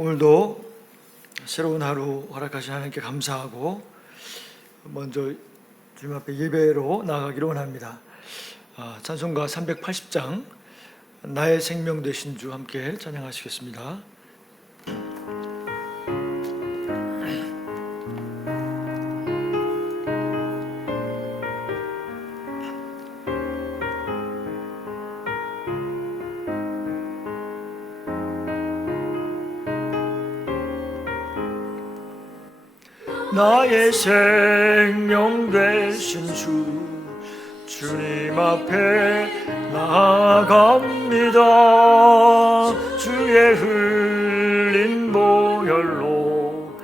오늘도 새로운 하루 허락하신 하나님께 감사하고 먼저 주님 앞에 예배로 나아가기를 원합니다. 찬송가 380장 나의 생명 되신 주 함께 찬양하시겠습니다. 나의 생명 되신 주 주님 앞에 나아갑니다. 주의 흘린 보혈로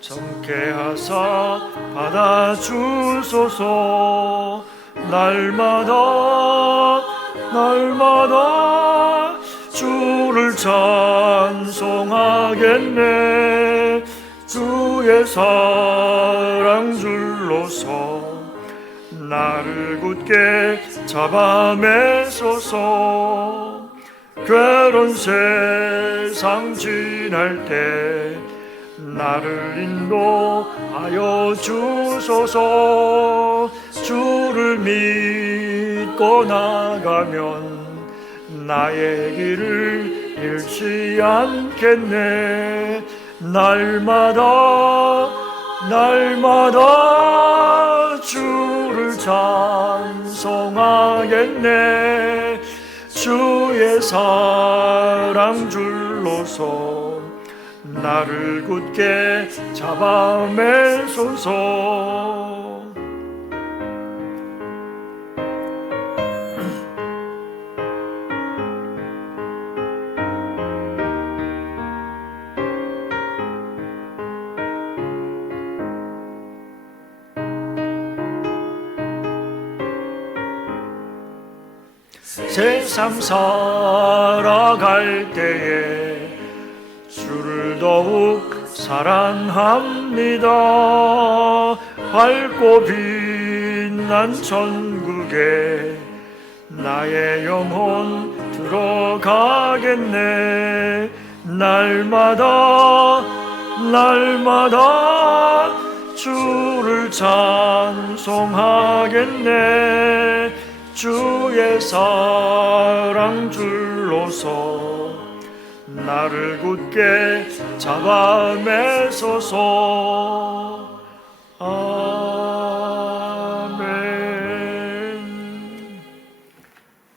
정케 하사 받아주소서. 날마다 주를 찬송하겠네. 주의 사랑 줄로서 나를 굳게 잡아매소서. 괴로운 세상 지날 때 나를 인도하여 주소서. 주를 믿고 나가면 나의 길을 잃지 않겠네. 날마다 주를 찬송하겠네. 주의 사랑 줄로서 나를 굳게 잡아매소서. 세상 살아갈 때에 주를 더욱 사랑합니다. 밝고 빛난 천국에 나의 영혼 들어가겠네. 날마다 주를 찬송하겠네. 주의 사랑 줄로서 나를 굳게 잡아매소서. 아멘.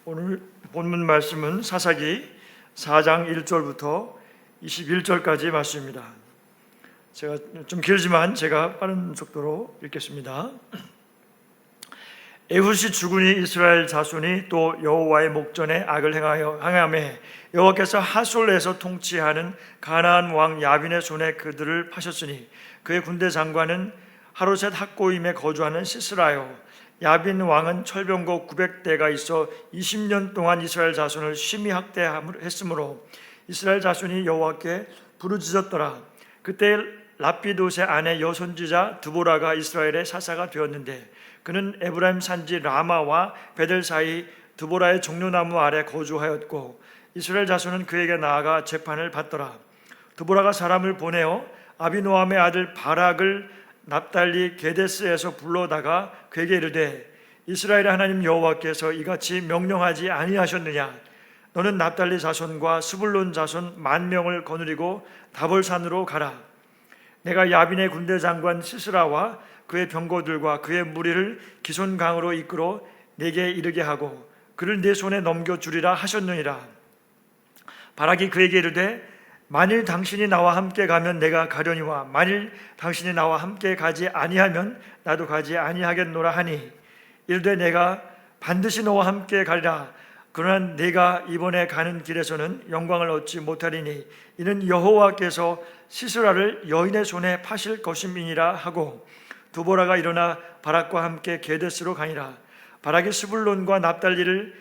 오늘 본문 말씀은 사사기 4장 1절부터 21절까지 말씀입니다. 제가 좀 길지만 제가 빠른 속도로 읽겠습니다. 에훗이 죽으니 이스라엘 자손이 또 여호와의 목전에 악을 행하매 여호와께서 하솔에서 통치하는 가나안 왕 야빈의 손에 그들을 파셨으니 그의 군대 장관은 하로셋 학고임에 거주하는 시스라요. 야빈 왕은 철병거 900대가 있어 20년 동안 이스라엘 자손을 심히 학대했으므로 이스라엘 자손이 여호와께 부르짖었더라. 그때 라피돗의 아내 여선지자 드보라가 이스라엘의 사사가 되었는데 그는 에브라임 산지 라마와 베델 사이 드보라의 종려나무 아래 거주하였고 이스라엘 자손은 그에게 나아가 재판을 받더라. 드보라가 사람을 보내어 아비노함의 아들 바락을 납달리 게데스에서 불러다가 그에게 이르되 이스라엘의 하나님 여호와께서 이같이 명령하지 아니하셨느냐? 너는 납달리 자손과 스불론 자손 10,000명을 거느리고 다볼산으로 가라. 내가 야빈의 군대 장관 시스라와 그의 병거들과 그의 무리를 기손강으로 이끌어 내게 이르게 하고 그를 내 손에 넘겨주리라 하셨느니라. 바락이 그에게 이르되 만일 당신이 나와 함께 가면 내가 가려니와 만일 당신이 나와 함께 가지 아니하면 나도 가지 아니하겠노라 하니 이르되 내가 반드시 너와 함께 가리라. 그러나 내가 이번에 가는 길에서는 영광을 얻지 못하리니 이는 여호와께서 시스라를 여인의 손에 파실 것임이니라 하고 드보라가 일어나 바락과 함께 게데스로 가니라. 바락이 스불론과 납달리를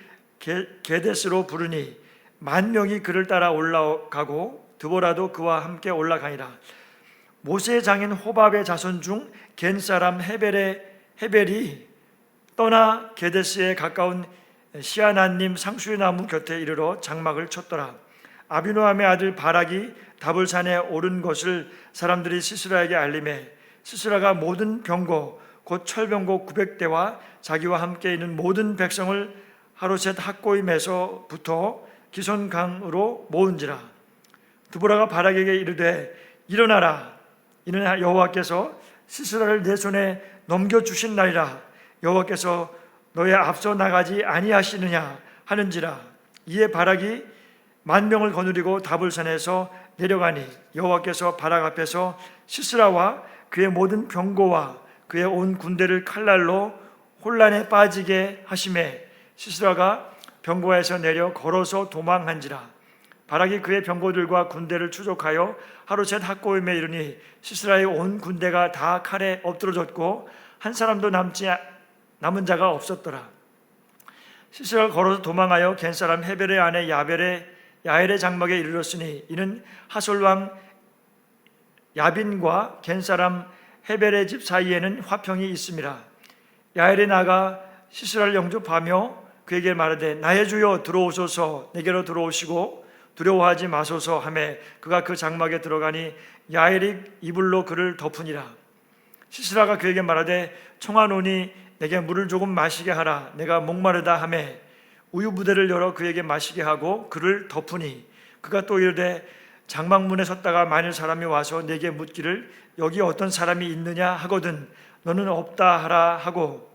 게데스로 부르니 10,000명이 그를 따라 올라가고 드보라도 그와 함께 올라가니라. 모세의 장인 호밥의 자손 중 겐 사람 헤벨이 떠나 게데스에 가까운 시아나님 상수의 나무 곁에 이르러 장막을 쳤더라. 아비노함의 아들 바락이 다볼산에 오른 것을 사람들이 시스라에게 알림해 시스라가 모든 병거 곧 철병거 900대와 자기와 함께 있는 모든 백성을 하루셋 학고임에서부터 기손강으로 모은지라. 드보라가 바락에게 이르되 일어나라, 이는 여호와께서 시스라를 내 손에 넘겨주신 날이라. 여호와께서 너의 앞서 나가지 아니하시느냐 하는지라. 이에 바락이 10,000명을 거느리고 다볼산에서 내려가니 여호와께서 바락 앞에서 시스라와 그의 모든 병거와 그의 온 군대를 칼날로 혼란에 빠지게 하심에 시스라가 병거에서 내려 걸어서 도망한지라. 바락이 그의 병거들과 군대를 추적하여 하루셋 학고임에 이르니 시스라의 온 군대가 다 칼에 엎드러졌고 한 사람도 남은 자가 없었더라. 시스라가 걸어서 도망하여 겐사람 헤벨의 아내 야엘의 장막에 이르렀으니 이는 하솔 왕 야빈과 겐사람 헤벨의 집 사이에는 화평이 있음이라. 야엘이 나가 시스라를 영접하며 그에게 말하되 나의 주여 들어오소서, 내게로 들어오시고 두려워하지 마소서 하매 그가 그 장막에 들어가니 야엘이 이불로 그를 덮으니라. 시스라가 그에게 말하되 청하노니 내게 물을 조금 마시게 하라. 내가 목마르다 하매 우유 부대를 열어 그에게 마시게 하고 그를 덮으니 그가 또 이르되 장막문에 섰다가 만일 사람이 와서 내게 묻기를 여기 어떤 사람이 있느냐 하거든 너는 없다 하라 하고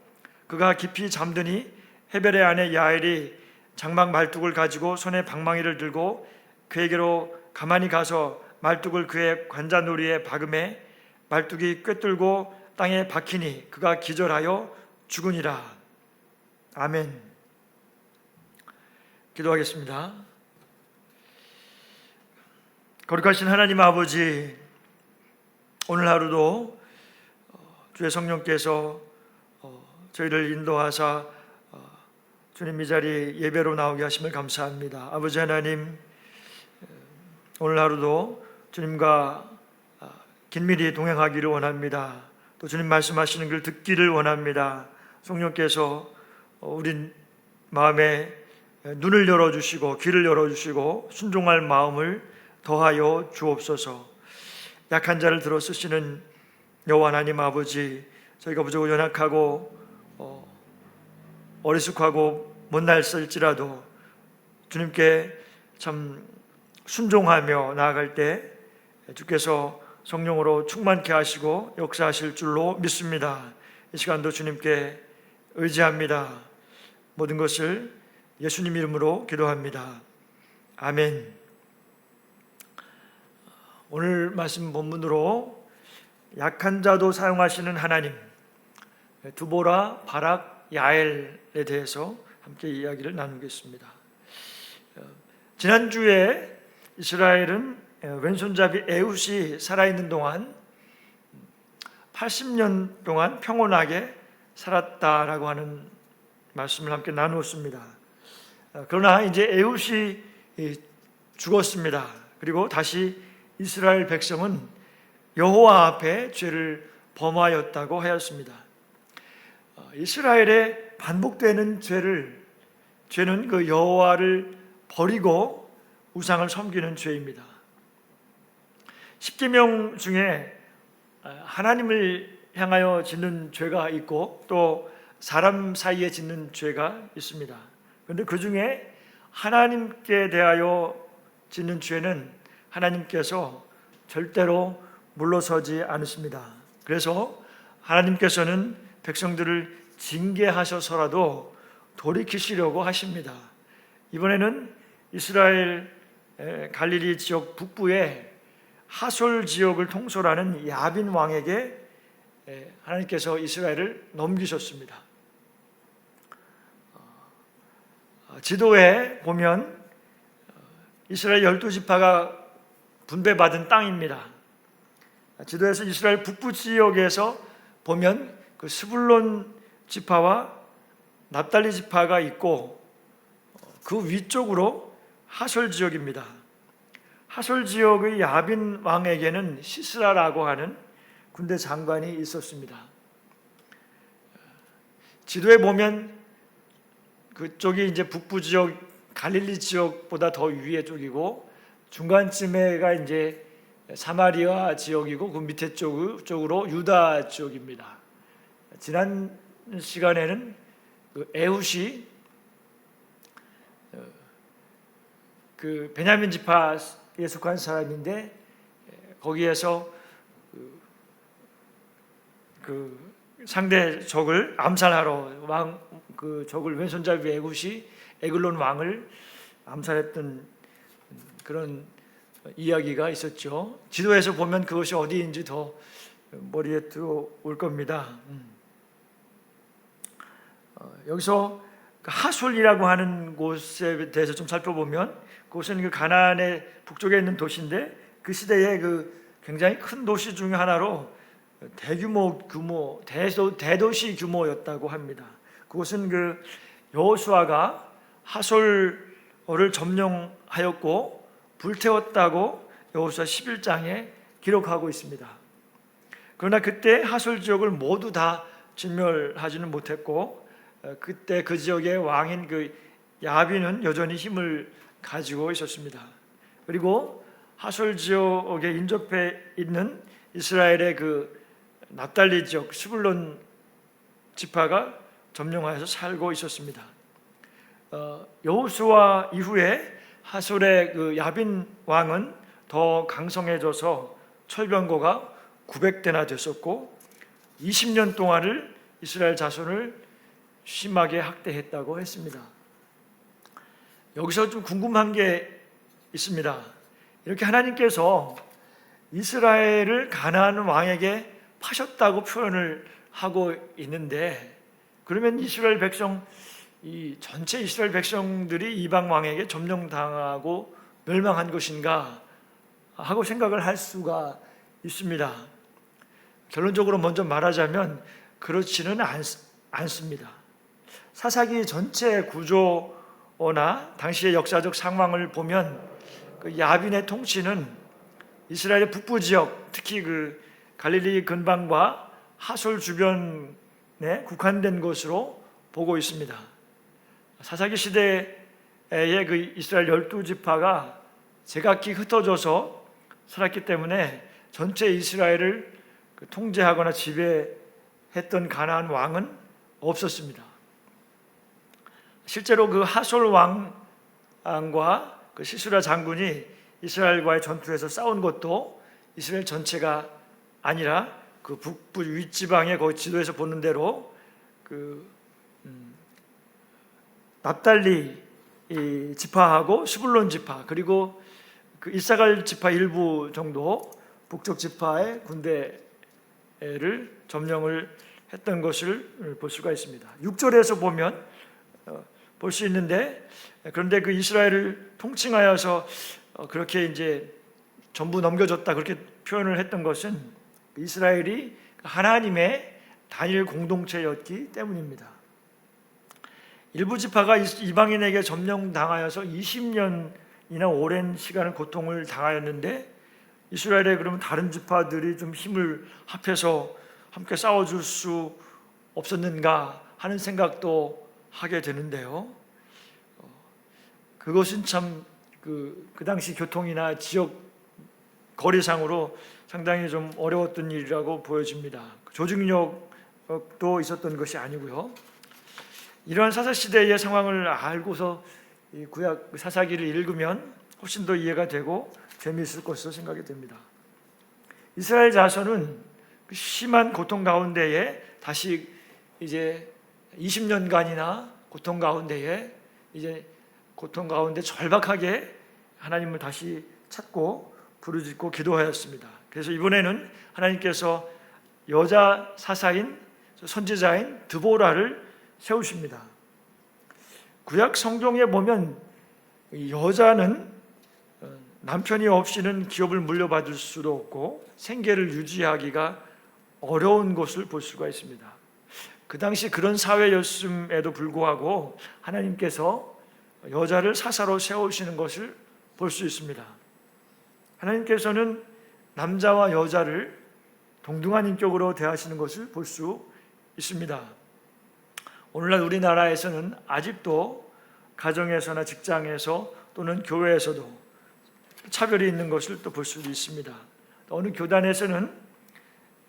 그가 깊이 잠드니 헤벨의 아내 야엘이 장막 말뚝을 가지고 손에 방망이를 들고 그에게로 가만히 가서 말뚝을 그의 관자놀이에 박음에 말뚝이 꿰뚫고 땅에 박히니 그가 기절하여 죽으니라. 아멘. 기도하겠습니다. 거룩하신 하나님 아버지, 오늘 하루도 주의 성령께서 저희를 인도하사 주님 이 자리 예배로 나오게 하심을 감사합니다. 아버지 하나님, 오늘 하루도 주님과 긴밀히 동행하기를 원합니다. 또 주님 말씀하시는 걸 듣기를 원합니다. 성령께서 우리 마음에 눈을 열어주시고 귀를 열어주시고 순종할 마음을 더하여 주옵소서. 약한 자를 들어 쓰시는 여호와 하나님 아버지, 저희가 부족하고 연약하고 어리숙하고 못날쓸지라도 주님께 참 순종하며 나아갈 때 주께서 성령으로 충만케 하시고 역사하실 줄로 믿습니다. 이 시간도 주님께 의지합니다. 모든 것을 예수님 이름으로 기도합니다. 아멘. 오늘 말씀 본문으로 약한 자도 사용하시는 하나님, 드보라, 바락, 야엘에 대해서 함께 이야기를 나누겠습니다. 지난주에 이스라엘은 왼손잡이 에훗이 살아있는 동안 80년 동안 평온하게 살았다라고 하는 말씀을 함께 나누었습니다. 그러나 이제 에훗이 죽었습니다. 그리고 다시 이스라엘 백성은 여호와 앞에 죄를 범하였다고 하였습니다. 이스라엘의 반복되는 죄는 그 여호와를 버리고 우상을 섬기는 죄입니다. 십계명 중에 하나님을 향하여 짓는 죄가 있고 또 사람 사이에 짓는 죄가 있습니다. 그런데 그 중에 하나님께 대하여 짓는 죄는 하나님께서 절대로 물러서지 않으십니다. 그래서 하나님께서는 백성들을 징계하셔서라도 돌이키시려고 하십니다. 이번에는 이스라엘 갈릴리 지역 북부에 하솔 지역을 통솔하는 야빈 왕에게 하나님께서 이스라엘을 넘기셨습니다. 지도에 보면 이스라엘 12지파가 분배받은 땅입니다. 지도에서 이스라엘 북부 지역에서 보면 그 스불론 지파와 납달리 지파가 있고 그 위쪽으로 하솔 지역입니다. 하솔 지역의 야빈 왕에게는 시스라라고 하는 군대 장관이 있었습니다. 지도에 보면 그쪽이 이제 북부 지역 갈릴리 지역보다 더 위에 쪽이고 중간쯤에가 이제 사마리아 지역이고 그 밑에 쪽으로 유다 지역입니다. 지난 시간에는 그 에훗이 그 베냐민 지파에 속한 사람인데 거기에서 그 상대 적을 암살하러 그 적을 왼손잡이 에훗이 에글론 왕을 암살했던 그런 이야기가 있었죠. 지도에서 보면 그것이 어디인지 더 머리에 들어올 겁니다. 여기서 하솔이라고 하는 곳에 대해서 좀 살펴보면 그곳은 그 가나안의 북쪽에 있는 도시인데 그 시대에 그 굉장히 큰 도시 중에 하나로 대도시 규모였다고 합니다. 그곳은 그 여호수아가 하솔을 점령하였고 불태웠다고 여호수아 11장에 기록하고 있습니다. 그러나 그때 하솔 지역을 모두 다 진멸하지는 못했고 그때 그 지역의 왕인 그 야빈은 여전히 힘을 가지고 있었습니다. 그리고 하솔 지역에 인접해 있는 이스라엘의 그 납달리 지역 스불론 지파가 점령하여서 살고 있었습니다. 여호수아 이후에 하솔의 그 야빈 왕은 더 강성해져서 철병거가 900대나 됐었고 20년 동안을 이스라엘 자손을 심하게 학대했다고 했습니다. 여기서 좀 궁금한 게 있습니다. 이렇게 하나님께서 이스라엘을 가나안 왕에게 파셨다고 표현을 하고 있는데 그러면 이스라엘 백성 이 전체 이스라엘 백성들이 이방 왕에게 점령당하고 멸망한 것인가 하고 생각을 할 수가 있습니다. 결론적으로 먼저 말하자면 그렇지는 않습니다. 사사기 전체 구조나 당시의 역사적 상황을 보면 그 야빈의 통치는 이스라엘의 북부 지역, 특히 그 갈릴리 근방과 하솔 주변에 국한된 것으로 보고 있습니다. 사사기 시대의 그 이스라엘 12지파가 제각기 흩어져서 살았기 때문에 전체 이스라엘을 통제하거나 지배했던 가나안 왕은 없었습니다. 실제로 그 하솔 왕과 그 시스라 장군이 이스라엘과의 전투에서 싸운 것도 이스라엘 전체가 아니라 그 북부 윗지방의 거기 지도에서 보는 대로 그 납달리 지파하고 스불론 지파 그리고 그 이사갈 지파 일부 정도 북쪽 지파의 군대를 점령을 했던 것을 볼 수가 있습니다. 6절에서 보면 볼 수 있는데 그런데 그 이스라엘을 통칭하여서 그렇게 이제 전부 넘겨줬다 그렇게 표현을 했던 것은 이스라엘이 하나님의 단일 공동체였기 때문입니다. 일부 지파가 이방인에게 점령당하여서 20년이나 오랜 시간을 고통을 당하였는데 이스라엘의 그러면 다른 지파들이 좀 힘을 합해서 함께 싸워줄 수 없었는가 하는 생각도 하게 되는데요. 그것은 참 그 당시 교통이나 지역 거리상으로 상당히 좀 어려웠던 일이라고 보여집니다. 조직력도 있었던 것이 아니고요. 이러한 사사시대의 상황을 알고서 이 구약 사사기를 읽으면 훨씬 더 이해가 되고 재미있을 것으로 생각이 됩니다. 이스라엘 자손은 그 심한 고통 가운데에 다시 이제 20년간이나 고통 가운데에 이제 고통 가운데 절박하게 하나님을 다시 찾고 부르짖고 기도하였습니다. 그래서 이번에는 하나님께서 여자 사사인 선지자인 드보라를 세우십니다. 구약 성경에 보면 여자는 남편이 없이는 기업을 물려받을 수도 없고 생계를 유지하기가 어려운 것을 볼 수가 있습니다. 그 당시 그런 사회였음에도 불구하고 하나님께서 여자를 사사로 세우시는 것을 볼 수 있습니다. 하나님께서는 남자와 여자를 동등한 인격으로 대하시는 것을 볼 수 있습니다. 오늘날 우리나라에서는 아직도 가정에서나 직장에서 또는 교회에서도 차별이 있는 것을 또 볼 수도 있습니다. 어느 교단에서는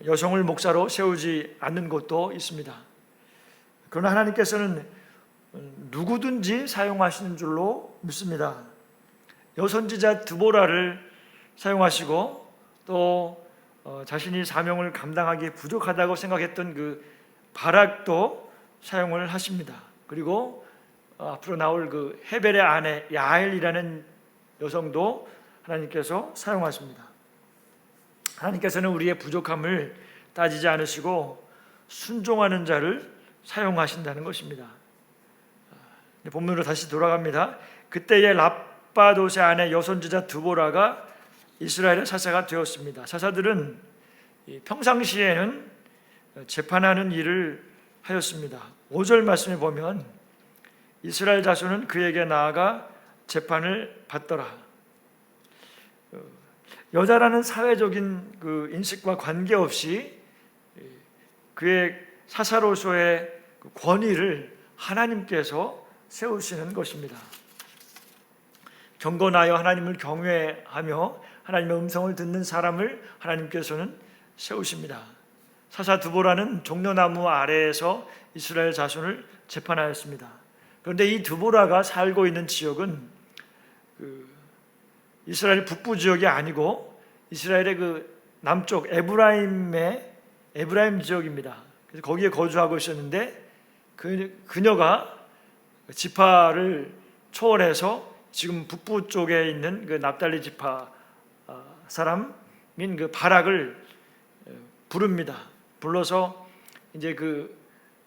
여성을 목사로 세우지 않는 곳도 있습니다. 그러나 하나님께서는 누구든지 사용하시는 줄로 믿습니다. 여선지자 드보라를 사용하시고 또 자신이 사명을 감당하기에 부족하다고 생각했던 그 바락도 사용을 하십니다. 그리고 앞으로 나올 그 헤벨의 아내 야엘이라는 여성도 하나님께서 사용하십니다. 하나님께서는 우리의 부족함을 따지지 않으시고 순종하는 자를 사용하신다는 것입니다. 본문으로 다시 돌아갑니다. 그때에 라빠도세 아내 여선지자 드보라가 이스라엘의 사사가 되었습니다. 사사들은 평상시에는 재판하는 일을 하였습니다. 5절 말씀에 보면 이스라엘 자손은 그에게 나아가 재판을 받더라. 여자라는 사회적인 그 인식과 관계없이 그의 사사로서의 권위를 하나님께서 세우시는 것입니다. 경건하여 하나님을 경외하며 하나님의 음성을 듣는 사람을 하나님께서는 세우십니다. 사사 드보라는 종려나무 아래에서 이스라엘 자손을 재판하였습니다. 그런데 이 드보라가 살고 있는 지역은 이스라엘 북부 지역이 아니고 이스라엘의 그 남쪽 에브라임 지역입니다. 그래서 거기에 거주하고 있었는데 그녀가 지파를 초월해서 지금 북부 쪽에 있는 그 납달리 지파 사람인 그 바락을 부릅니다. 불러서 이제 그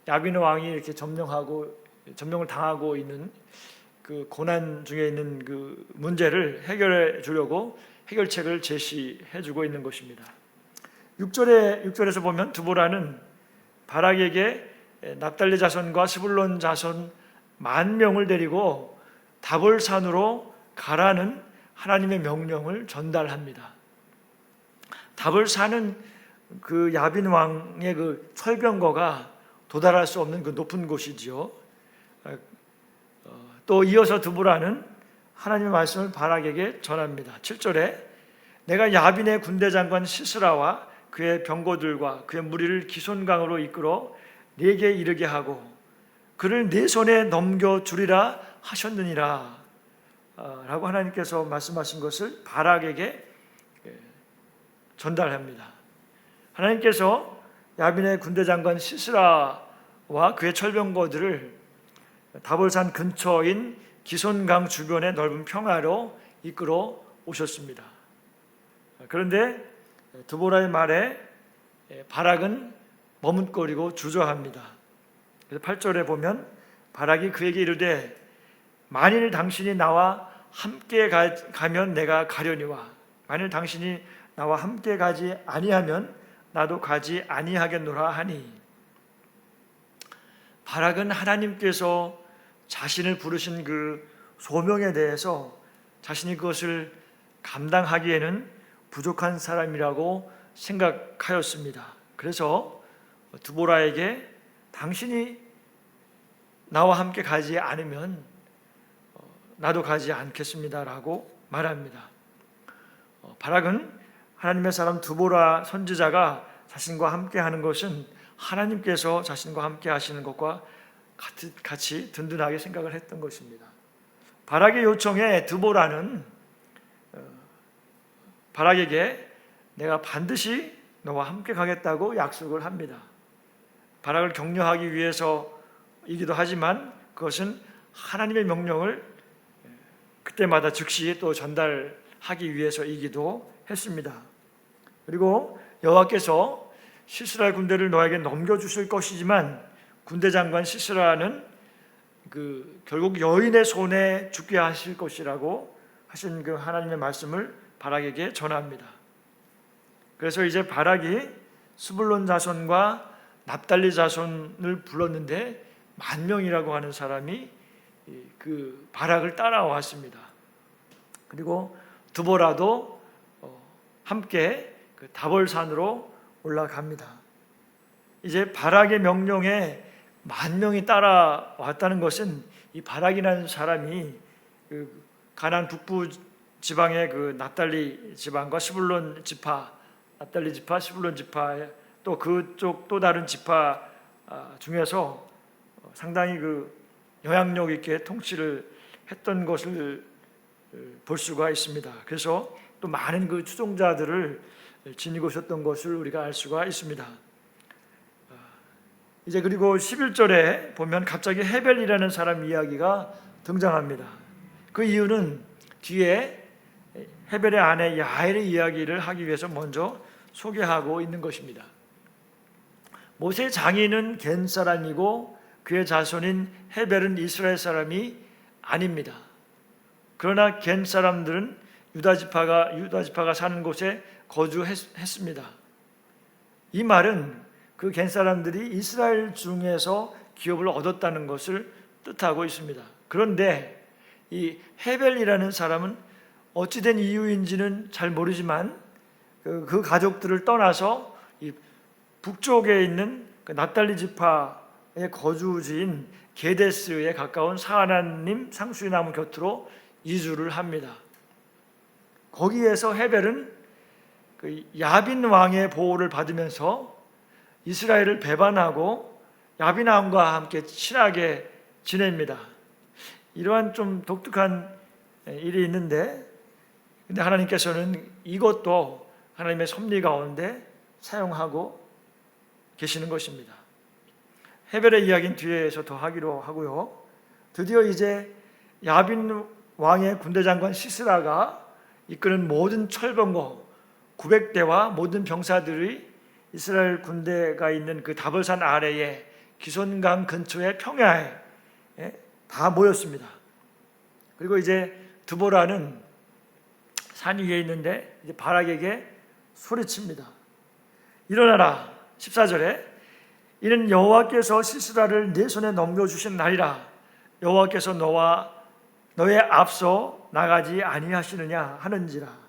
야빈 왕이 이렇게 점령을 당하고 있는 그 고난 중에 있는 그 문제를 해결해 주려고 해결책을 제시해 주고 있는 것입니다. 6절에서 보면 드보라는 바락에게 납달리 자손과 스불론 자손 10,000명을 데리고 다볼산으로 가라는 하나님의 명령을 전달합니다. 다볼산은 그 야빈 왕의 그 철병거가 도달할 수 없는 그 높은 곳이지요. 또 이어서 드보라는 하나님의 말씀을 바락에게 전합니다. 7절에 내가 야빈의 군대 장관 시스라와 그의 병거들과 그의 무리를 기손강으로 이끌어 네게 이르게 하고 그를 네 손에 넘겨주리라 하셨느니라 라고 하나님께서 말씀하신 것을 바락에게 전달합니다. 하나님께서 야빈의 군대 장관 시스라와 그의 철병거들을 다볼산 근처인 기손강 주변의 넓은 평야로 이끌어 오셨습니다. 그런데 드보라의 말에 바락은 머뭇거리고 주저합니다. 그래서 8절에 보면 바락이 그에게 이르되 만일 당신이 나와 함께 가면 내가 가려니와 만일 당신이 나와 함께 가지 아니하면 나도 가지 아니하겠노라 하니 바락은 하나님께서 자신을 부르신 그 소명에 대해서 자신이 그것을 감당하기에는 부족한 사람이라고 생각하였습니다. 그래서 드보라에게 당신이 나와 함께 가지 않으면 나도 가지 않겠습니다라고 말합니다. 바락은 하나님의 사람 드보라 선지자가 자신과 함께 하는 것은 하나님께서 자신과 함께 하시는 것과 같이 든든하게 생각을 했던 것입니다. 바락의 요청에 드보라는 바락에게 내가 반드시 너와 함께 가겠다고 약속을 합니다. 바락을 격려하기 위해서이기도 하지만 그것은 하나님의 명령을 그때마다 즉시 또 전달하기 위해서이기도 했습니다. 그리고 여호와께서 시스라 군대를 너에게 넘겨주실 것이지만 군대 장관 시스라는 결국 여인의 손에 죽게 하실 것이라고 하신 그 하나님의 말씀을 바락에게 전합니다. 그래서 이제 바락이 스불론 자손과 납달리 자손을 불렀는데 10,000명이라고 하는 사람이 그 바락을 따라왔습니다. 그리고 드보라도 함께 그 다볼산으로 올라갑니다. 이제 바락의 명령에 10,000명이 따라왔다는 것은 이 바락이라는 사람이 그 가나안 북부 지방의 그 납달리 지방과 시불론 지파, 납달리 지파, 시불론 지파, 또 그쪽 또 다른 지파 중에서 상당히 그 영향력 있게 통치를 했던 것을 볼 수가 있습니다. 그래서 또 많은 그 추종자들을 지니고 있었던 것을 우리가 알 수가 있습니다. 이제 그리고 11절에 보면 갑자기 헤벨이라는 사람 이야기가 등장합니다. 그 이유는 뒤에 헤벨의 아내 야엘의 이야기를 하기 위해서 먼저 소개하고 있는 것입니다. 모세의 장인은 겐 사람이고 그의 자손인 헤벨은 이스라엘 사람이 아닙니다. 그러나 겐 사람들은 유다 지파가 사는 곳에 거주했습니다. 이 말은 그 겐 사람들이 이스라엘 중에서 기업을 얻었다는 것을 뜻하고 있습니다. 그런데 이 헤벨이라는 사람은 어찌된 이유인지는 잘 모르지만 그 가족들을 떠나서 이 북쪽에 있는 그 납달리 지파의 거주지인 게데스에 가까운 사하나님 상수리 나무 곁으로 이주를 합니다. 거기에서 헤벨은 그 야빈 왕의 보호를 받으면서 이스라엘을 배반하고 야빈 왕과 함께 친하게 지냅니다. 이러한 좀 독특한 일이 있는데, 근데 하나님께서는 이것도 하나님의 섭리 가운데 사용하고 계시는 것입니다. 헤벨의 이야기는 뒤에서 더 하기로 하고요. 드디어 이제 야빈 왕의 군대 장관 시스라가 이끄는 모든 철병거 900대와 모든 병사들이 이스라엘 군대가 있는 그 다볼산 아래에 기손강 근처의 평야에 다 모였습니다. 그리고 이제 드보라는 산 위에 있는데 이제 바락에게 소리칩니다. 일어나라. 14절에 이는 여호와께서 시스라를 네 손에 넘겨주신 날이라. 여호와께서 너의 앞서 나가지 아니하시느냐 하는지라.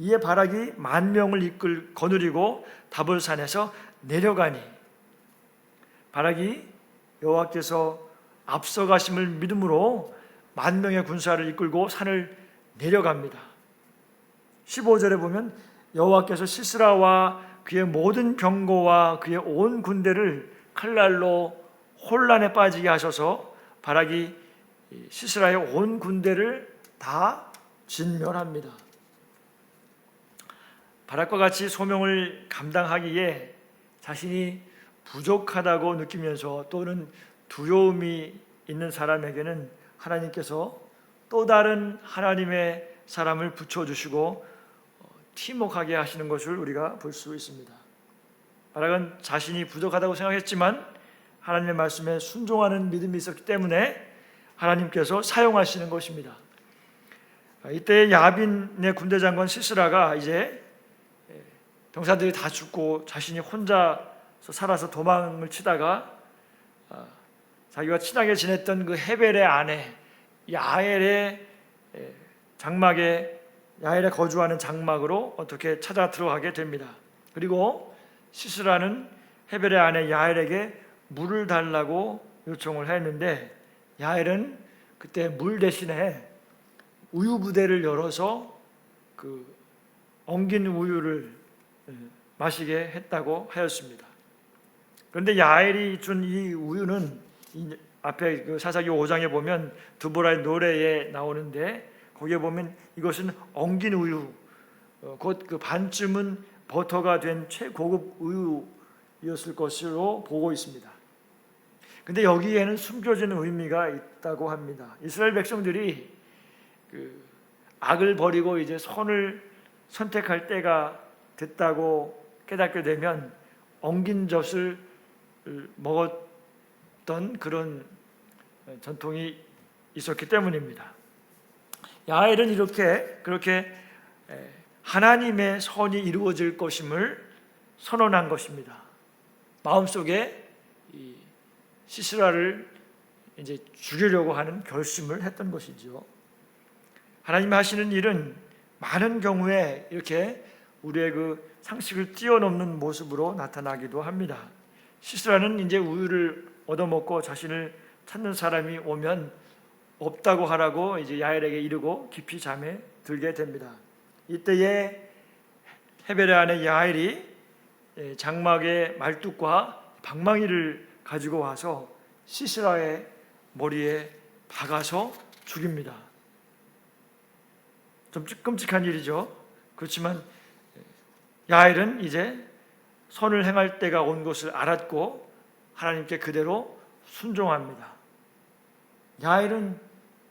이에 바락이 10,000명을 거느리고 다볼산에서 내려가니, 바락이 여호와께서 앞서가심을 믿음으로 10,000명의 군사를 이끌고 산을 내려갑니다. 15절에 보면 여호와께서 시스라와 그의 모든 병거와 그의 온 군대를 칼날로 혼란에 빠지게 하셔서 바락이 시스라의 온 군대를 다 진멸합니다. 바락과 같이 소명을 감당하기에 자신이 부족하다고 느끼면서 또는 두려움이 있는 사람에게는 하나님께서 또 다른 하나님의 사람을 붙여주시고 팀워크하게 하시는 것을 우리가 볼 수 있습니다. 바락은 자신이 부족하다고 생각했지만 하나님의 말씀에 순종하는 믿음이 있었기 때문에 하나님께서 사용하시는 것입니다. 이때 야빈의 군대 장관 시스라가 이제 병사들이 다 죽고 자신이 혼자서 살아서 도망을 치다가 자기가 친하게 지냈던 그 헤벨의 아내 야엘의 야엘에 거주하는 장막으로 어떻게 찾아 들어가게 됩니다. 그리고 시스라는 헤벨의 아내 야엘에게 물을 달라고 요청을 했는데 야엘은 그때 물 대신에 우유 부대를 열어서 그 엉긴 우유를 마시게 했다고 하였습니다. 그런데 야엘이 준 이 우유는 앞에 그 사사기 5장에 보면 드보라의 노래에 나오는데 거기에 보면 이것은 엉긴 우유, 곧 그 반쯤은 버터가 된 최고급 우유였을 것으로 보고 있습니다. 근데 여기에는 숨겨진 의미가 있다고 합니다. 이스라엘 백성들이 그 악을 버리고 이제 선을 선택할 때가 됐다고 깨닫게 되면 엉긴 젖을 먹었던 그런 전통이 있었기 때문입니다. 야엘은 그렇게 하나님의 선이 이루어질 것임을 선언한 것입니다. 마음속에 이 시스라를 이제 죽이려고 하는 결심을 했던 것이죠. 하나님이 하시는 일은 많은 경우에 이렇게 우리의 그 상식을 뛰어넘는 모습으로 나타나기도 합니다. 시스라는 이제 우유를 얻어먹고 자신을 찾는 사람이 오면 없다고 하라고 이제 야엘에게 이르고 깊이 잠에 들게 됩니다. 이때에 헤벨의 아내 야엘이 장막의 말뚝과 방망이를 가지고 와서 시스라의 머리에 박아서 죽입니다. 좀 끔찍한 일이죠. 그렇지만 야엘은 이제 선을 행할 때가 온 것을 알았고 하나님께 그대로 순종합니다. 야엘은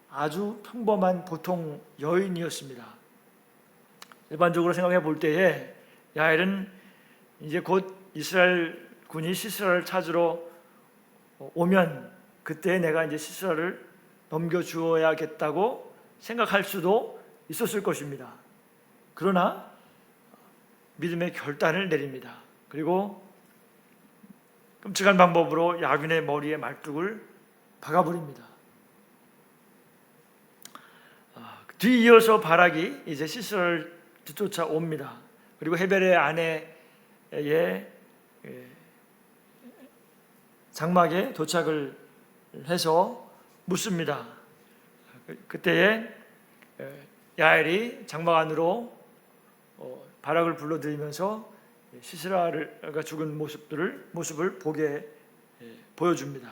아주 평범한 보통 여인이었습니다. 일반적으로 생각해 볼 때에 야엘은 이제 곧 이스라엘 군이 시스라를 찾으러 오면 그때 내가 이제 시스라를 넘겨주어야겠다고 생각할 수도 있었을 것입니다. 그러나 믿음의 결단을 내립니다. 그리고 끔찍한 방법으로 야빈의 머리에 말뚝을 박아버립니다. 뒤이어서 바락이 이제 시스라를 뒤쫓아 옵니다. 그리고 헤벨의 아내의 장막에 도착을 해서 묻습니다. 그때에 야엘이 장막 안으로 바락을 불러들이면서 시스라가 죽은 모습을 보여줍니다.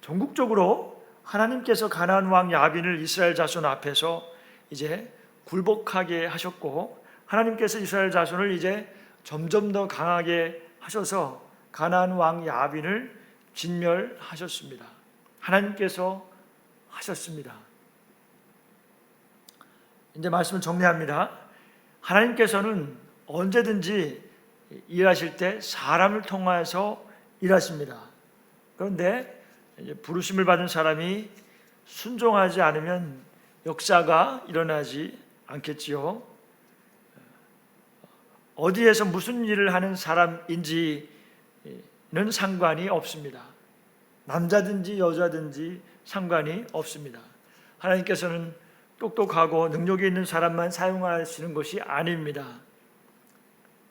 전국적으로 하나님께서 가나안 왕 야빈을 이스라엘 자손 앞에서 이제 굴복하게 하셨고 하나님께서 이스라엘 자손을 이제 점점 더 강하게 하셔서 가나안 왕 야빈을 진멸하셨습니다. 하나님께서 하셨습니다. 이제 말씀을 정리합니다. 하나님께서는 언제든지 일하실 때 사람을 통해서 일하십니다. 그런데 부르심을 받은 사람이 순종하지 않으면 역사가 일어나지 않겠지요. 어디에서 무슨 일을 하는 사람인지는 상관이 없습니다. 남자든지 여자든지 상관이 없습니다. 하나님께서는 똑똑하고 능력이 있는 사람만 사용하시는 것이 아닙니다.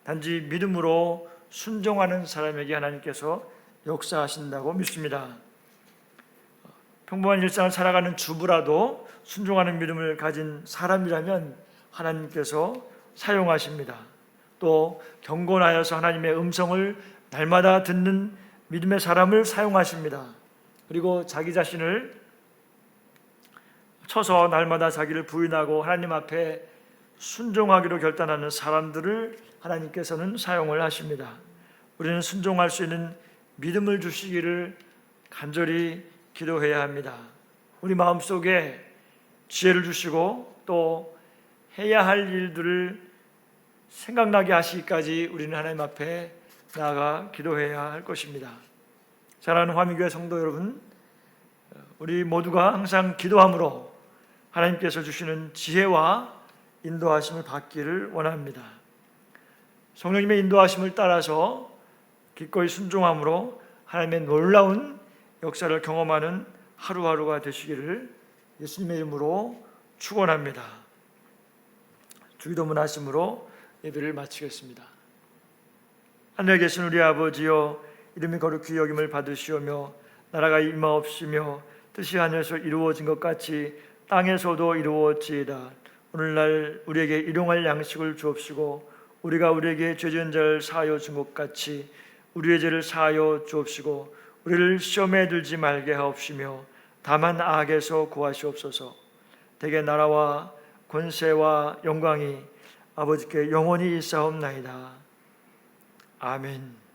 단지 믿음으로 순종하는 사람에게 하나님께서 역사하신다고 믿습니다. 평범한 일상을 살아가는 주부라도 순종하는 믿음을 가진 사람이라면 하나님께서 사용하십니다. 또 경건하여서 하나님의 음성을 날마다 듣는 믿음의 사람을 사용하십니다. 그리고 자기 자신을 쳐서 날마다 자기를 부인하고 하나님 앞에 순종하기로 결단하는 사람들을 하나님께서는 사용을 하십니다. 우리는 순종할 수 있는 믿음을 주시기를 간절히 기도해야 합니다. 우리 마음속에 지혜를 주시고 또 해야 할 일들을 생각나게 하시기까지 우리는 하나님 앞에 나아가 기도해야 할 것입니다. 사랑하는 화미교회 성도 여러분, 우리 모두가 항상 기도함으로 하나님께서 주시는 지혜와 인도하심을 받기를 원합니다. 성령님의 인도하심을 따라서 기꺼이 순종함으로 하나님의 놀라운 역사를 경험하는 하루하루가 되시기를 예수님의 이름으로 축원합니다. 주기도문 하심으로 예배를 마치겠습니다. 하늘에 계신 우리 아버지여, 이름이 거룩히 여김을 받으시오며 나라가 임하옵시며 뜻이 하늘에서 이루어진 것 같이 땅에서도 이루어지이다. 오늘날 우리에게 일용할 양식을 주옵시고 우리가 우리에게 죄 지은 자를 사하여 준 것 같이 우리의 죄를 사하여 주옵시고 우리를 시험에 들지 말게 하옵시며 다만 악에서 구하시옵소서. 대개 나라와 권세와 영광이 아버지께 영원히 있사옵나이다. 아멘.